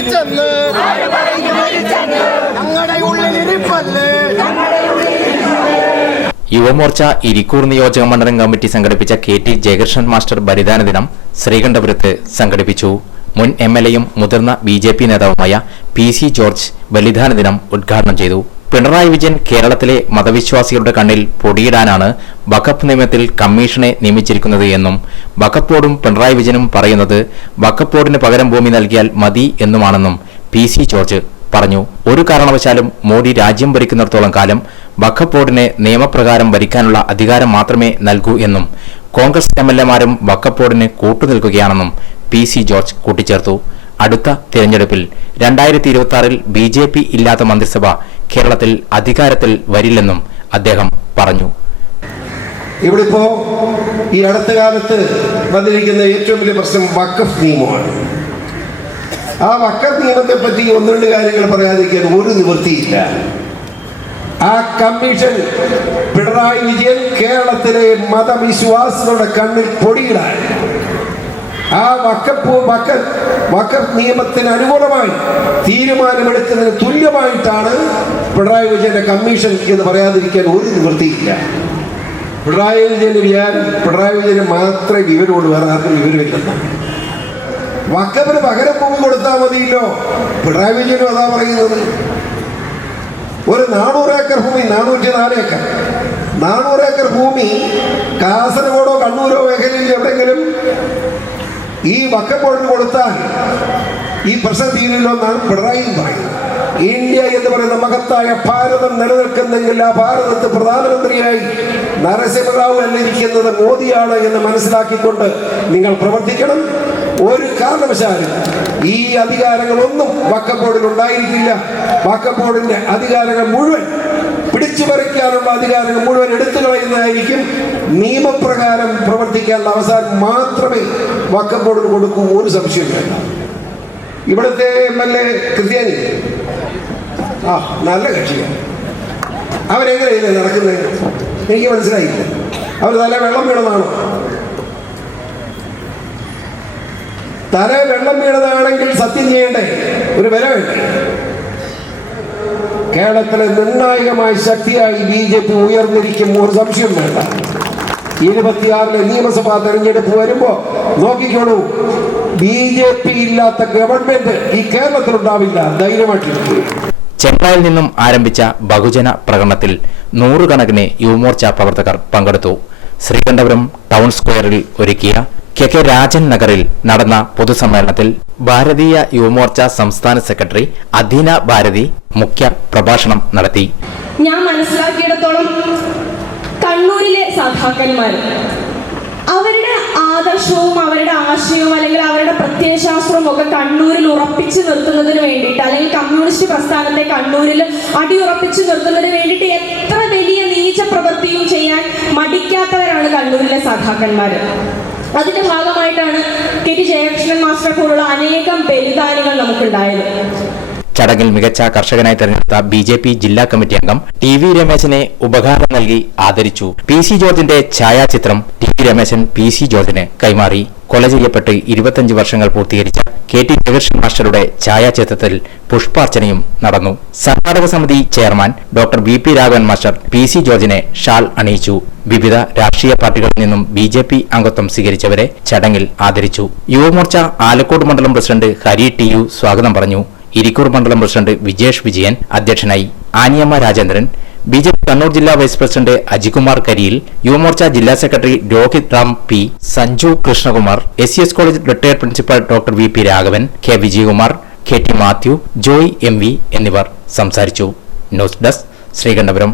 മരിച്ചെന്ന്. ഉള്ളിലിരിപ്പല്ലേ യുവമോർച്ച ഇരിക്കൂർ നിയോജക മണ്ഡലം കമ്മിറ്റി സംഘടിപ്പിച്ച കെ ടി ജയകൃഷ്ണൻ മാസ്റ്റർ ബലിദാന ദിനം ശ്രീകണ്ഠപുരത്ത് സംഘടിപ്പിച്ചു. മുൻ എം എൽ എയും മുതിർന്ന ബി ജെ പി നേതാവുമായ പി സി ജോർജ് ബലിദാന ദിനം ഉദ്ഘാടനം ചെയ്തു. പിണറായി വിജയൻ കേരളത്തിലെ മതവിശ്വാസികളുടെ കണ്ണിൽ പൊടിയിടാനാണ് വഖഫ് നിയമത്തിൽ കമ്മീഷനെ നിയമിച്ചിരിക്കുന്നത് എന്നും വഖഫ് ബോർഡും പിണറായി വിജയനും പറയുന്നത് വഖഫ് ബോർഡിന് പകരം ഭൂമി നൽകിയാൽ മതി എന്നുമാണെന്നും പി സി ജോർജ് പറഞ്ഞു. ഒരു കാരണവശാലും മോഡി രാജ്യം ഭരിക്കുന്നിടത്തോളം കാലം വഖഫ് ബോർഡിനെ നിയമപ്രകാരം ഭരിക്കാനുള്ള അധികാരം മാത്രമേ നൽകൂ എന്നും കോൺഗ്രസ് എം എൽ എമാരും വഖഫ് ബോർഡിന് കൂട്ടുനിൽക്കുകയാണെന്നും പി സി ജോർജ് കൂട്ടിച്ചേർത്തു. അടുത്ത തിരഞ്ഞെടുപ്പിൽ രണ്ടായിരത്തി ഇരുപത്തി ആറിൽ ബി ജെ പി ഇല്ലാത്ത മന്ത്രിസഭ കേരളത്തിൽ അധികാരത്തിൽ വരില്ലെന്നും അദ്ദേഹം പറഞ്ഞു. ഇവിടെ ഇപ്പോ ഈ അടുത്ത കാലത്ത് വന്നിരിക്കുന്ന ഏറ്റവും വലിയ പ്രശ്നം വക്കഫ് നിയമമാണ്. ആ വക്കഫ് നിയമത്തെ പറ്റി ഒന്ന് രണ്ട് കാര്യങ്ങൾ പറയാതിരിക്കാൻ ഒരു നിവൃത്തിയില്ല. ആ കമ്മീഷൻ പിണറായി വിജയൻ കേരളത്തിലെ മതവിശ്വാസികളുടെ കണ്ണിൽ പൊടിയിടാൻ ആ വക്കപ്പ് വക്ക വക്കഫ് നിയമത്തിന് അനുകൂലമായി തീരുമാനമെടുക്കുന്നതിന് തുല്യമായിട്ടാണ് പിണറായി വിജയന്റെ കമ്മീഷൻ എന്ന് പറയാതിരിക്കാൻ ഒരു നിവൃത്തിയില്ല. പിണറായി വിജയന് ഞാൻ പിണറായി വിജയന് മാത്രമേ വിവരമുള്ളൂ വേറെ ആർക്കും വിവരമില്ലെന്ന്. വക്കപ്പിന് പകരം ഭൂമി കൊടുത്താൽ മതിയല്ലോ. പിണറായി വിജയനും അതാ പറയുന്നത്. ഒരു നാനൂറ് ഏക്കർ ഭൂമി നാനൂറ്റി നാല് ഏക്കർ. നാനൂറ് ഏക്കർ ഭൂമി കാസർഗോഡോ കണ്ണൂരോ മേഖലയിൽ എവിടെയെങ്കിലും ഈ വക്കപ്പോഴിന് കൊടുത്താൽ ഈ പ്രശ്നം തീരില്ലോ എന്നാണ് പിണറായി പറയുന്നത്. ഇന്ത്യ എന്ന് പറയുന്ന മഹത്തായ ഭാരതം നിലനിൽക്കുന്നെങ്കിൽ ആ ഭാരതത്തെ പ്രധാനമന്ത്രിയായി നരസിംഹറാവു അല്ലിരിക്കുന്നത് മോദിയാണ് എന്ന് മനസ്സിലാക്കിക്കൊണ്ട് നിങ്ങൾ പ്രവർത്തിക്കണം. ഒരു കാരണവശാലും ഈ അധികാരങ്ങളൊന്നും വക്കപ്പോടിൽ ഉണ്ടായിരിക്കില്ല. വക്കപ്പോടിന്റെ അധികാരങ്ങൾ മുഴുവൻ പിടിച്ചു പറിക്കാനുള്ള അധികാരങ്ങൾ മുഴുവൻ എടുത്തു കളയുന്നതായിരിക്കും. നിയമപ്രകാരം പ്രവർത്തിക്കാനുള്ള അവസാനം മാത്രമേ വക്കപ്പോടിന് കൊടുക്കൂ. ഒരു സംശയമില്ല ഇവിടുത്തെ എം എൽ എ ക്രിസ്ത്യാനി ആ നല്ല കക്ഷിയാണ്. അവരെങ്ങനെയല്ലേ നടക്കുന്നത് എനിക്ക് മനസ്സിലായില്ല. അവർ തല വെള്ളം വീണതാണോ? തല വെള്ളം വീണതാണെങ്കിൽ സത്യം ചെയ്യണ്ടേ? ഒരു വില വേണ്ടേ? കേരളത്തിലെ നിർണായകമായ ശക്തിയായി ബി ജെ പി ഉയർന്നിരിക്കും ഒരു സംശയം വേണ്ട. ഇരുപത്തിയാറിലെ നിയമസഭാ തെരഞ്ഞെടുപ്പ് വരുമ്പോ നോക്കിക്കോളൂ. ബി ജെ പി ഇല്ലാത്ത ഗവൺമെന്റ് ഈ കേരളത്തിൽ ഉണ്ടാവില്ല. ധൈര്യമായിട്ടിരിക്കും ചെമ്പ്രയിൽ നിന്നും ആരംഭിച്ച ബഹുജന പ്രകടനത്തിൽ നൂറുകണക്കിന് യുവമോർച്ച പ്രവർത്തകർ പങ്കെടുത്തു. ശ്രീകണ്ഠപുരം ടൗൺ സ്ക്വയറിൽ ഒരുക്കിയ കെ കെ രാജൻ നഗറിൽ നടന്ന പൊതുസമ്മേളനത്തിൽ ഭാരതീയ യുവമോർച്ച സംസ്ഥാന സെക്രട്ടറി അധീന ഭാരതി മുഖ്യ പ്രഭാഷണം നടത്തി. ഞാൻ മനസ്സിലാക്കിയിടത്തോളം കണ്ണൂരിലെ സഖാക്കന്മാർ അവരുടെ ആദർശവും അവരുടെ ആശയവും അല്ലെങ്കിൽ അവരുടെ പ്രത്യയശാസ്ത്രവും ഒക്കെ കണ്ണൂരിൽ ഉറപ്പിച്ചു നിർത്തുന്നതിന് വേണ്ടിയിട്ട് അല്ലെങ്കിൽ കമ്മ്യൂണിസ്റ്റ് പ്രസ്ഥാനത്തെ കണ്ണൂരിൽ അടിയുറപ്പിച്ചു നിർത്തുന്നതിന് വേണ്ടിയിട്ട് എത്ര വലിയ നീച്ച പ്രവൃത്തിയും ചെയ്യാൻ മടിക്കാത്തവരാണ് കണ്ണൂരിലെ സഖാക്കന്മാർ അതിന്റെ ഭാഗമായിട്ടാണ് കെ ടി ജയകൃഷ്ണൻ മാസ്റ്റർ പോലുള്ള അനേകം ബലിദാനികൾ നമുക്കുണ്ടായത്. ചടങ്ങിൽ മികച്ച കർഷകനായി തെരഞ്ഞെടുത്ത ബി ജെ പി ജില്ലാ കമ്മിറ്റി അംഗം ടി വി രമേശിനെ ഉപഹാരം നൽകി ആദരിച്ചു. പി സി ജോർജിന്റെ ഛായാചിത്രം T V Rameshan P C ജോർജിന് കൈമാറി. കൊല ചെയ്യപ്പെട്ട് ഇരുപത്തഞ്ച് വർഷങ്ങൾ പൂർത്തീകരിച്ച കെ ടി ജഗർഷൻ മാസ്റ്ററുടെ ഛായാചിത്രത്തിൽ പുഷ്പാർച്ചനയും നടന്നു. സംഘാടക സമിതി chairman doctor V P Raghavan master P C ജോർജിനെ ഷാൾ അണിയിച്ചു. വിവിധ രാഷ്ട്രീയ പാർട്ടികളിൽ നിന്നും ബി ജെ പി അംഗത്വം സ്വീകരിച്ചവരെ ചടങ്ങിൽ ആദരിച്ചു. യുവമോർച്ച ആലക്കോട് മണ്ഡലം പ്രസിഡന്റ് ഹരി ടി യു സ്വാഗതം പറഞ്ഞു. ഇരിക്കൂർ മണ്ഡലം പ്രസിഡന്റ് വിജേഷ് വിജയൻ അധ്യക്ഷനായി. Aniyamma Rajendran B J P Kannur ജില്ലാ വൈസ് പ്രസിഡന്റ് അജികുമാർ കരിയിൽ യുവമോർച്ച ജില്ലാ secretary Rohit Ram P Sanju Krishnakumar S C S college retired principal doctor V P Raghavan K Vijayakumar K T Mathew Joy M V എന്നിവർ സംസാരിച്ചു. News desk Sreekandapuram.